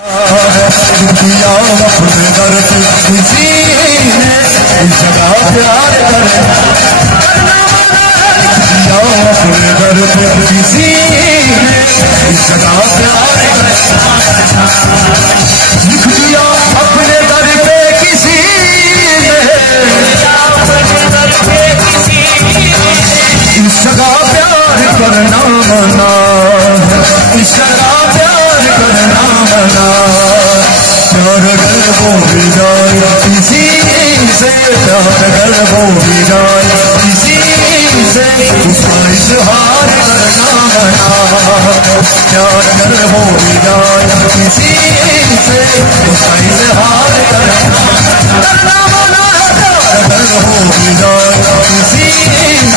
दुनिया अपने दर पे किसी ने इस जगह प्यार करे, दुनिया अपने दर पे किसी ने इस जगह प्यार करे, लिख दिया अपने दर पे किसी ने इस जगह प्यार करना मना, इस जगह प्यार करना मना, प्यार कर वो भी जाए किसी से, प्यार कर वो भी जाए किसी से, उसका इजहार करना मना, प्यार कर वो भी जाए किसी से, उसका इजहार करना मना, प्यार कर वो भी जाए किसी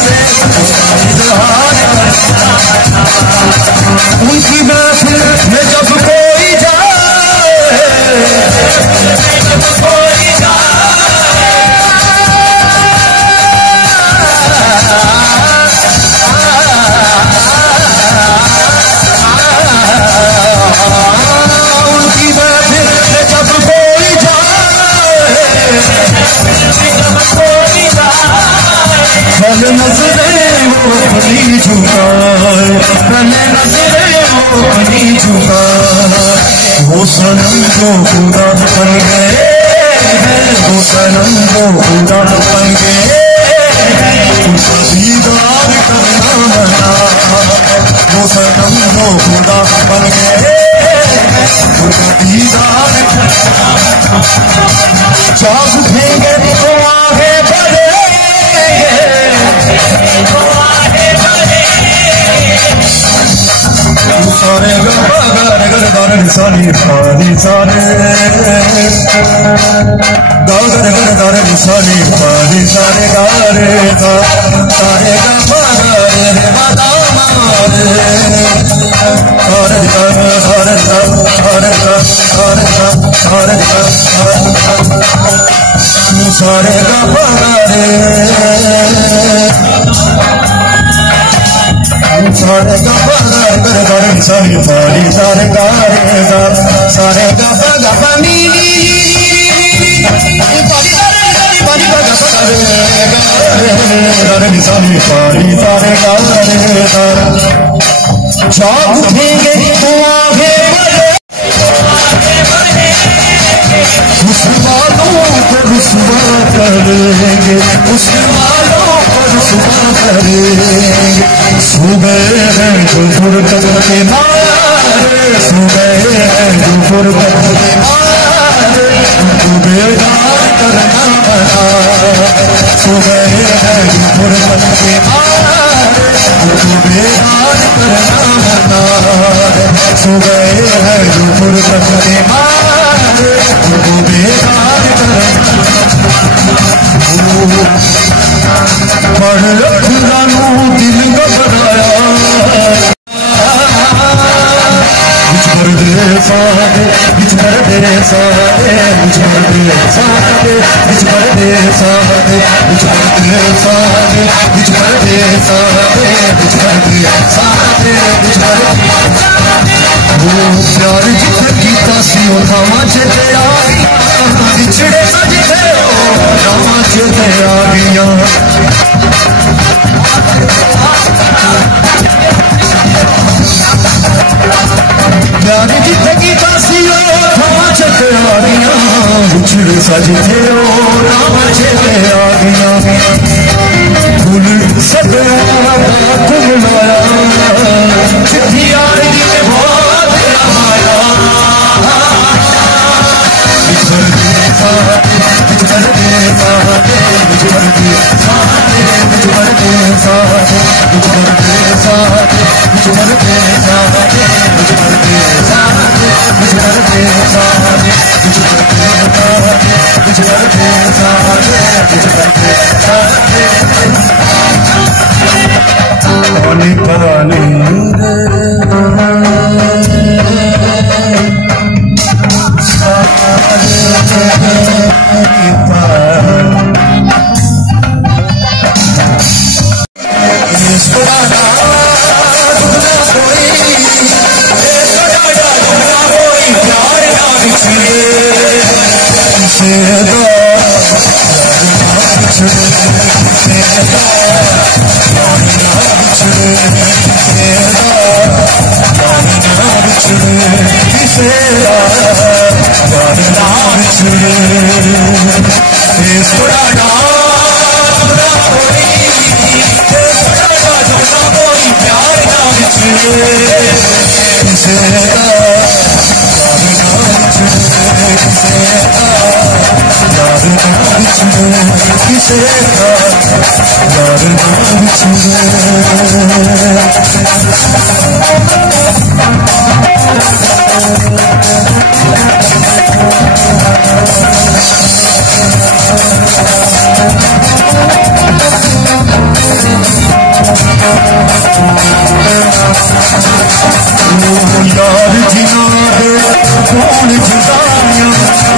से, उसका इजहार करना। उनकी महफिल में जब कोई जाए, उनकी महफिल में जब कोई जाए, भले नजरें वो अपनी झुकाए, भले नजरें वो अपनी झुकाए, वो सनम जो खुदा बन गए, वो सनम जो खुदा बन गए, उनका दीदार करना मना, वो सनम जो खुदा बन गए, उनका दीदार करना मना, जाग उठेंगे तो आगे बढ़ेंगे, सारे गर गर दार निशानी पानी सारे गर गर दार निशानी पानी सारे गारे गा सारे गा रे बादा मारे सारे गा सारे गा सारे गा सारे गा सारे गा सारे गा रे सारे गा गर गर निशानी पानी सारे गारे गा सारे गा नी गर निशानी पानी सारे गारे गा, जाग उठेंगे तो आगे बढ़े, मुसलमानों को रुसवा करेंगे, मुसलमानों को रुसवा करेंगे, सो गए हैं जो फुरकत के मारे, सो गए हैं जो फुरकत के मारे, उनको बेदार करना मना, सो गए हैं जो फुरकत के मारे, उनको बेदार करना मना, सो गए हैं जो फुरकत के मारे, उनको बेदार करना पढ़ रखू दिल घबराया, मुझ पर दे सारे, मुझ पर दे सारे, मुझ पर दे सारे, मुझ पर दे सारे, मुझ पर दे सारे, मुझ पर दे सारे, मुझ पर दे सारे, मुझ पर वो प्यार जिथे कीता सी ओ थावां चेते आ गईयां, बिछड़े सजदे ओ रावां चेते आ गईयां, प्यार जिथे कीता सी ओ थावां चेते आ गईयां, बिछड़े सजदे ओ रावां चेते आ गईयां, फुल सदया कुल लाया, चिट्ठी आई दी बहुत आया, मुझ पर दे सारे, मुझ पर दे सारे, मुझ पर दे सारे, मुझ पर दे सारे, मुझ पर दे सारे, मुझ पर दे सारे, मुझ पर दे सारे, मुझ पर दे सारे, मुझ पर दे सारे, मुझ पर दे सारे, मुझ पर दे सारे, पानी पर किसे यार जिना दे कौन जुदाइयां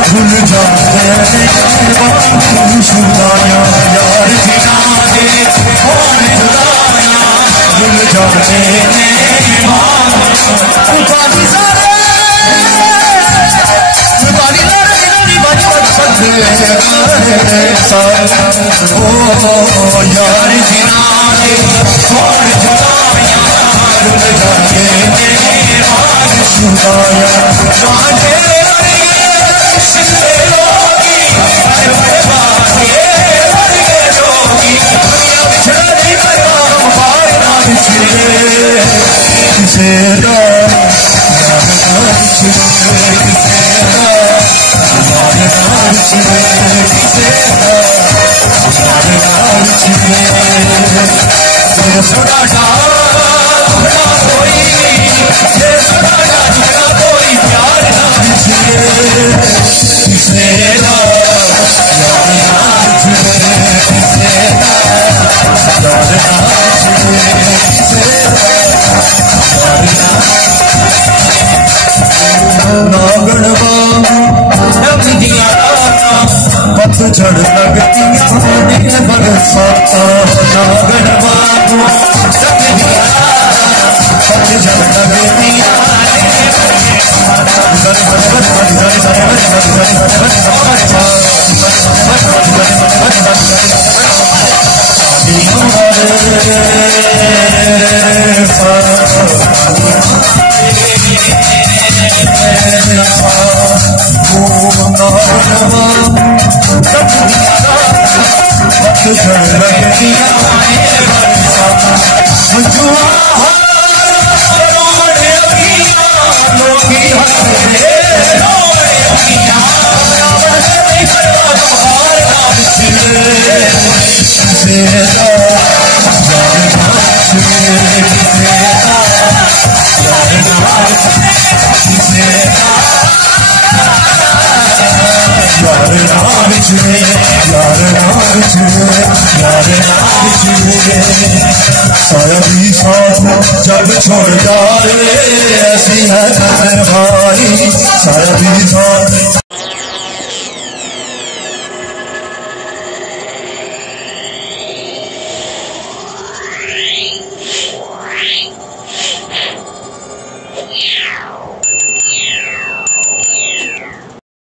भूल जाते शुदाइयां यार जिना दे कौन जुदाइयां भूल जाते ओ यार जिना दे कौन जुदाइयां भूल जाते शुदाया कांटे लड़के सिंधे लोगी हर बातें लड़के जोगी दुनिया बिछड़ी परवाह पार ना बिछड़े किसे दा यार ना बिछड़े किसे दा यार ना बिछड़े किसे दा यार ना बिछड़े ये सुना कोई ये सुना कोई प्यार ना बिछड़े किसे दा यार ना बिछड़े किसे दा यार ना बिछड़े किसे दा यार ना गणवा रब दिया पतझड़ लगतियां ने बरसाता ना गणवा रब दिया पतझड़ लगतियां साया भी साथ जब छोड़ जाए ऐसी है भाई साया भी साथ